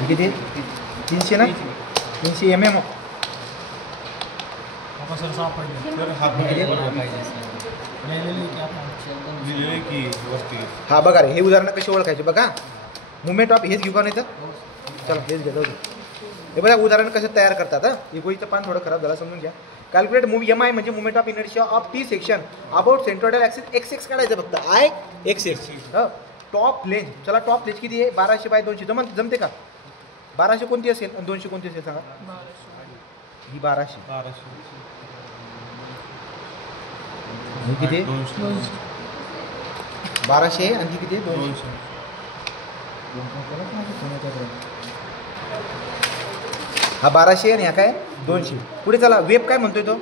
किती 300 ना 300 mm हा बघा रे हे उदाहरण कशी ओळखायचे बघा मुवमेंट ऑफ हेच घेऊ का नाही तर चला हेच घ्या जाऊ हे बघा उदाहरण कसं तयार करतात हा गोळीचं पान थोडं खराब झालं समजून घ्या कॅल्क्युलेट मूव एम आय म्हणजे movement of inertia of T section about centroidal axis x x काढायचं फक्त I x x top length चला टॉप लेंथ किती आहे 1200/200 जमते का 1200 कोणती असेल आणि 200 कोणती असेल सांगा ही 1200 किती 1200 आणि किती 200 हा 1200 आणि ह्या काय 200 पुढे चला वेब काय म्हणतोय तो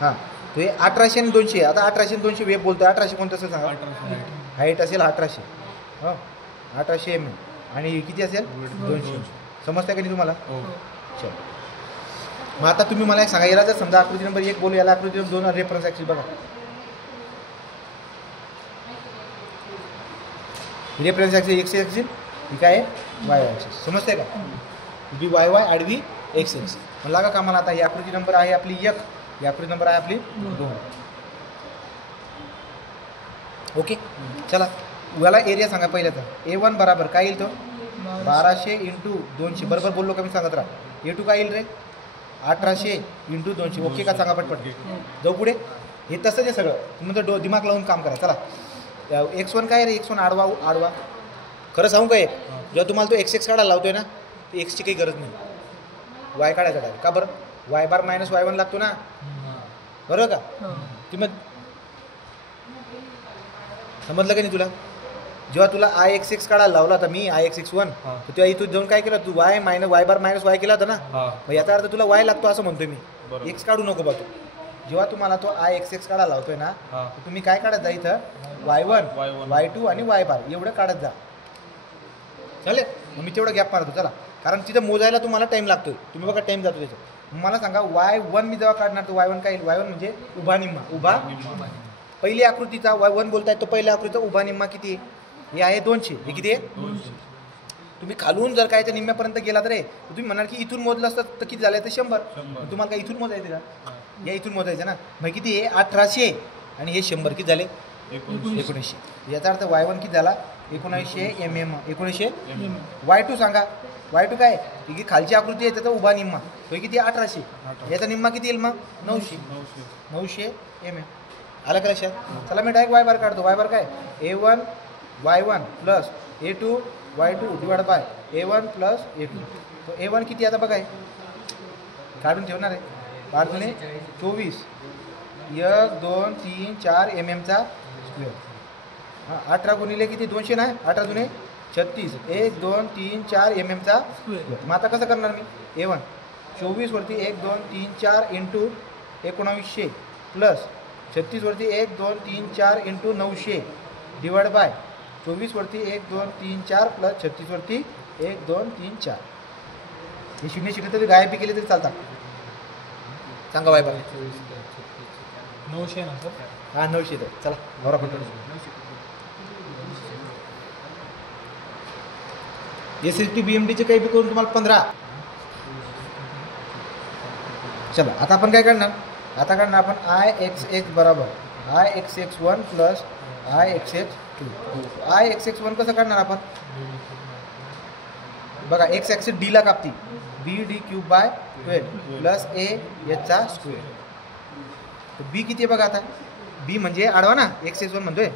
हां तो 1800 आणि 200 आता 1800 आणि 200 वेब बोलतोय 1800 कोणतं असेल सांगा हाईट असेल 1800 हो 1800 mm आणि किती असेल 200 समजतं का नाही तुम्हाला चल मग आता तुम्ही मला एक सांगा याला जर समजा आकृती नंबर 1 बोलू याला आकृती नंबर 2 रेफरन्स ॲक्सिस बघा रेफरन्स ॲक्सिस एक्स ॲक्सिस ही काय आहे वाय ॲक्सिस समजतंय का बी वाय वाय आडवी एक्स एक्स मला का कामाला आता ही आकृती नंबर आहे आपली 1 ही आकृती नंबर आहे आपली 2 ओके चला याला एरिया सांगा पहिल्या तर A1 बराबर काय येईल तो 1200 × 200 बरोबर बोललो का मी सांगत राहा A2 काय येईल रे 1800 × 200 ओके का सांगा पटपट जाऊ पुढे हे तसंच आहे सगळं तुम्ही तर दिमाग लावून काम करा चला x1 काय रे x1 आडवा खरं सांगू काय जेव्हा तुम्हाला तो एक्स एक्स काढायला लावतोय ना तर एक्सची काही गरज नाही वाय काढायचा डायरेक्ट का बरं वाय बार मायनस y1 लागतो ना बरोबर का किंमत समजलं का नाही तुला जेव्हा तुला आय एक्स एक्स काढायला लावला होता मी आय एक्स एक्स 1 तर तेव्हा इथून जाऊन काय केलं तू वाय बार मायनस वाय केला होता ना मग याचा अर्थ तुला वाय लागतो असं म्हणतोय मी एक्स काढू नको बा तू जेव्हा तुम्हाला तो आय एक्स एक्स काढायला लावतोय ना तर तुम्ही काय काढत जा इथं y1 y2 आणि y बार एवढं काढत जा चालेल मग मी तेवढं गॅप मारतो चला कारण तिथं मोजायला तुम्हाला टाईम लागतोय तुम्ही बघा टाईम जातो त्याचं मला सांगा y1 मी जेव्हा काढणार तर y1 काय येईल y1 म्हणजे उभा निम्मा उभा पहिली आकृतीचा y1 बोलताय तो पहिल्या आकृतीचा उभा निम्मा किती आहे हे आहे 200 हे किती आहे 200 तुम्ही खालून जर काय त्या निम्म्यापर्यंत गेला तर तुम्ही म्हणाल की इथून मोजलं असतं तर किती झालं तर 100 तुम्हाला काय इथून मोजायचं का या इथून मोजायचं ना मग किती आहे 1800 आणि हे 100 किती झाले 1900 याचा अर्थ y1 किती झाला 1900 mm 1900 y2 सांगा y2 काय की खालची आकृती आहे त्याचा उभा निम्मा तो किती 1800 याचा निम्मा किती येईल मग 900 mm आलं का लक्षात चला मी डायरेक्ट y बार काढतो y बार काय a1 y1 plus a2 y2 divide by a1 plus a2 तो a1 किती आता बघा काढून ठेवणार आहे 12 24 1 2 3 4 mm चा स्क्वेअर हां 18 गुणिले किती 200 नाही 18 दुने 36 1 2 3 4 mm चा स्क्वेअर मग आता कसं करणार मी a1 24 वरती 1 2 3 4 इंटू 1900 प्लस 36 वरती 1 2 3 4 इंटू 900 डिवाइड बाय 24 वरती 1 2 3 4 प्लस 36 वरती 1 2 3 4 हे शून्य शिकले तरी गायबी केले तरी चालतात सांगा बाय बाय 900 ना सर हां 900 तर चला बरोबर पटकन SST BMDचे काही बी करून तुम्हाला 15 चला आता आपण काय करणार आता काढणार आपण आय एक्स एक्स बरोबर I x x 1 plus I x x 2 I x x 1 कसं काढणार आपण बघा एक्स ॲक्सिस डी ला कापती बी डी क्यूब बाय 12 प्लस ए याचा स्क्वेअर तर बी किती आहे बघा आता बी म्हणजे आडवा ना एक्स एक्स 1 म्हणतोय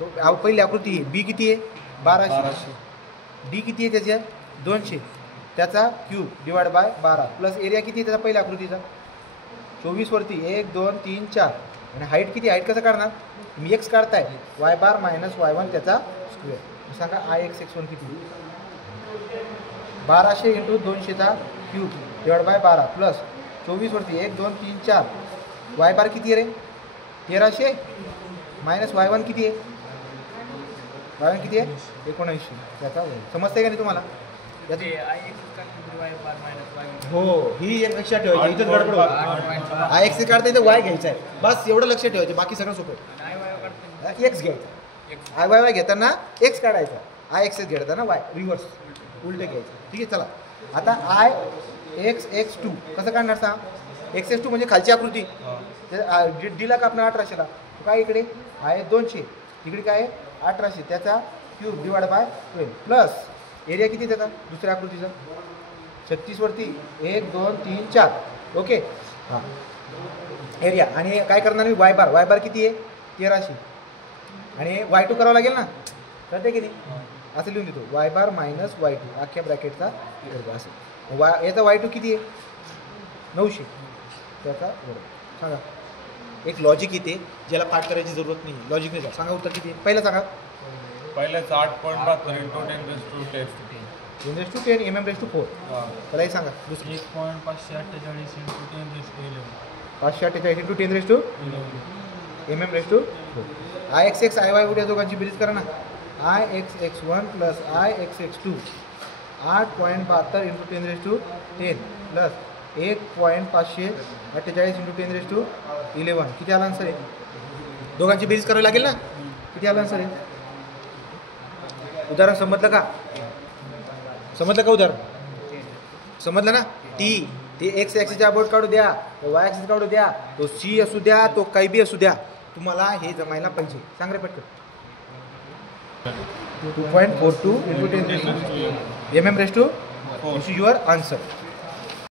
तो पहिली आकृती आहे बी किती आहे 1200 डी किती आहे त्याच्या 200 त्याचा cube divide by 12 plus area किती आहे त्याचा पहिल्या आकृतीचा 24 वरती 1 2 3 4 आणि हाईट किती हाईट कसं काढणार मी एक्स काढताय y बार मायनस y1 त्याचा स्क्वेअर सांगा आय एक्स एक्स 1 किती 1200 × 200चा क्यूब डिवाइड बाय 12 प्लस 24 वरती 1 2 3 4 y बार किती आहे रे 1300 मायनस y1 किती आहे y1 किती आहे 1900 त्याचा समजतंय का नाही तुम्हाला हो, ही एक लक्षात ठेवायची. इथं गडबड होती. आय एक्स काढता इथे वाय घ्यायचा आहे, बस एवढं लक्षात ठेवायचं. बाकी सगळं सोपं. एक्स घ्यायचा, आय वाय वाय घेताना एक्स काढायचा, आय एक्स घेताना वाय रिव्हर्स उलटे घ्यायचं. ठीक आहे, चला आता आय एक्स एक्स 2 कसं काढणार सांग. एक्स एक्स 2 म्हणजे खालची आकृती. डीला का आपण 1800ला काय इकडे आहे 200, इकडे काय आहे 1800, त्याचा cube divide by 12 plus area किती त्याचा दुसऱ्या आकृतीचा 36 वरती 1 2 3 4. ओके, हां एरिया. आणि काय करणार मी वाय बार किती आहे 1300 आणि Y2 करावं लागेल ना, कळते की नाही. असं लिहून देतो वाय बार मायनस Y2 अख्ख्या ब्रॅकेटचा असं. याचा Y2 किती आहे 900, त्याचा बरोबर सांगा. एक लॉजिक इथे ज्याला पाठ करायची जरूरत नाही, लॉजिक नाही. सांगा उत्तर किती आहे पहिलं सांगा. पहिल्याच 8.72 × 10⁻10 10⁻10 mm⁴. त्याला एक सांगा दुसरं 1.548 × 10⁻11 548 × 10⁻mm⁴. I x X I Y उड्या दोघांची बेरीज करा ना. I x x 1 plus I x x 2 8.72 × 10⁻10 plus 1.548 × 10⁻11 किती आला आन्सर आहे. दोघांची बेरीज करावी लागेल ना. किती आला आन्सर आहे. उदाहरण समजलं का, समजलं का उदाहरण समजलं ना. टी ते एक्स ॲक्सिसचा बोर्ड काढू द्या, तो वाय ॲक्सिस काढू द्या, तो सी असू द्या, तो काही बी असू द्या, तुम्हाला हे जमायला पाहिजे. सांग रे पटकन. 2.42 × 10⁻4 mm⁴ इज युअर आन्सर.